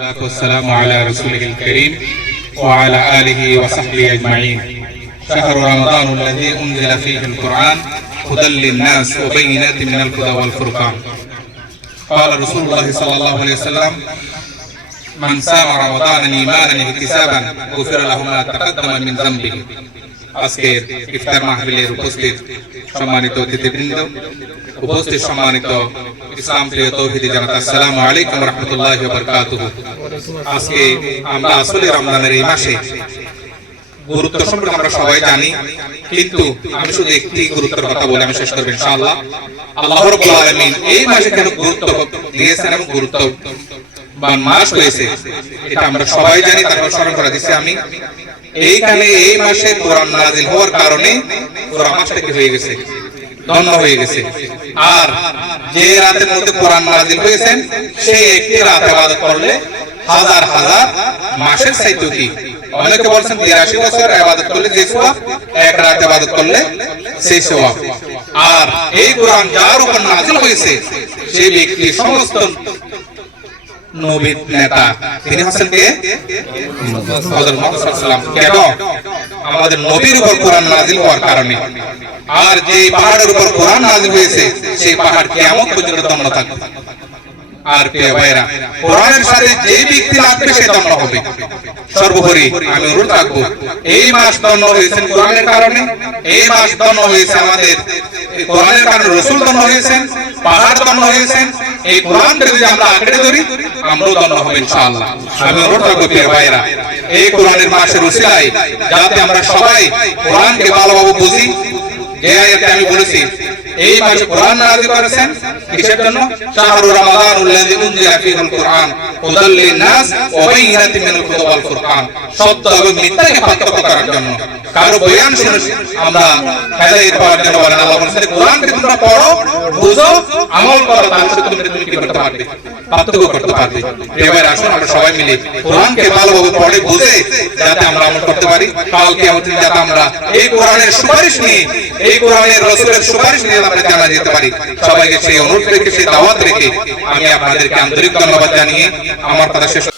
والسلام على رسوله الكريم وعلى آله وصحبه أجمعين. شهر رمضان الذي أنزل فيه القرآن هدى للناس وبينات من الهدى والفرقان. قال رسول الله صلى الله عليه وسلم من سام رمضان إيمانا احتسابا غفر له ما تقدم من ذنبه. আজকের ইফতার মাহফিলের উপস্থিত সম্মানিত অতিথিবৃন্দ, উপস্থিত সম্মানিত ইসলাম প্রিয় তৌহিদি জনতা আসসালামু আলাইকুম রহমতুল্লাহ বারকাতুহু। আজকে আমরা আসলে রমজানের এই মাসে গুরুত্ব সম্পর্কে আমরা সবাই জানি, কিন্তু আমি শুধু একটি গুরুত্বের কথা বলে আমি শেষ করব ইনশাআল্লাহ। আল্লাহ রাব্বুল আলামিন এই মাসে কেন গুরুত্ব দিয়েছেন এবং গুরুত্ব বা মাস হয়েছে এটা আমরা সবাই জানি তারপর স্মরণ করা দিচ্ছি আমি। এইখানে এই মাসে কোরআন নাজিল হওয়ার কারণে পুরো মাসটা কি হয়ে গেছে? ধন্য হয়ে গেছে। আর যে রাতের মধ্যে কোরআন নাজিল হয়েছেন সেই একটি রাত ইবাদত করলে হাজার হাজার মাসের চাইতে কি? অনেকে বলছেন তিরাশি বছর ইবাদত করলে যে সওয়াব এক রাত ইবাদত করলে সেই সওয়াব আর এই কোরআন যার উপর নাজিল হয়েছে সেই ব্যক্তি সমস্ত নবীর নেতা। তিনি হচ্ছেন কে? হযরত মুহাম্মদ সাল্লাল্লাহু আমাদের নবীর উপর কোরআন নাযিল হওয়ার কারণে। আর যে পাহাড়ের উপর কোরআন নাযিল হয়েছে, সেই পাহাড় কিয়ামত পর্যন্ত দণ্ড থাকবে। আর প্রিয় ভাইরা কোরআনের সাথে যে ব্যক্তি লাগবে, সে দণ্ড হবে। সর্বোপরি আমি অনুরোধ রাখব, এই মাস দণ্ড হয়েছেন কোরআনের কারণে। এই মাস দণ্ড হয়েছে আমাদের কোরআনের কারণে রসুল দণ্ড হয়েছেন, পাহাড় দণ্ড হয়েছেন। এই কোরআনকে যদি আমরা আঁকড়ে ধরি, আমরাও দণ্ড হবে ইনশাআল্লাহ। আমি অনুরোধ রাখব প্রিয় ভাইরা। এই কোরআনের মাসের উসিলায় যাতে আমরা সবাই কোরআনকে ভালোভাবে বুঝি। যে আয়াতে আমি বলেছি, এই মাসে কোরআন নাযিল করেছেন কিসের জন্য? শাহরু রমাদান আল্লাযী উনজিলা ফীহিল কোরআন। সবাই মিলে কোরআনকে ভালোভাবে পড়ে, বুঝে, যাতে আমরা আমল করতে পারি। কালকে যাতে আমরা এই কোরআনের সুপারিশ নিয়ে, এই কোরআনের রসুলের সুপারিশ নিয়ে আমরা জানা যেতে পারি। সবাইকে সেই অনুরোধ রেখে, সেই দাওয়াত রেখে আমি আপনাদেরকে আন্তরিক ধন্যবাদ জানিয়ে আমার কথা শেষ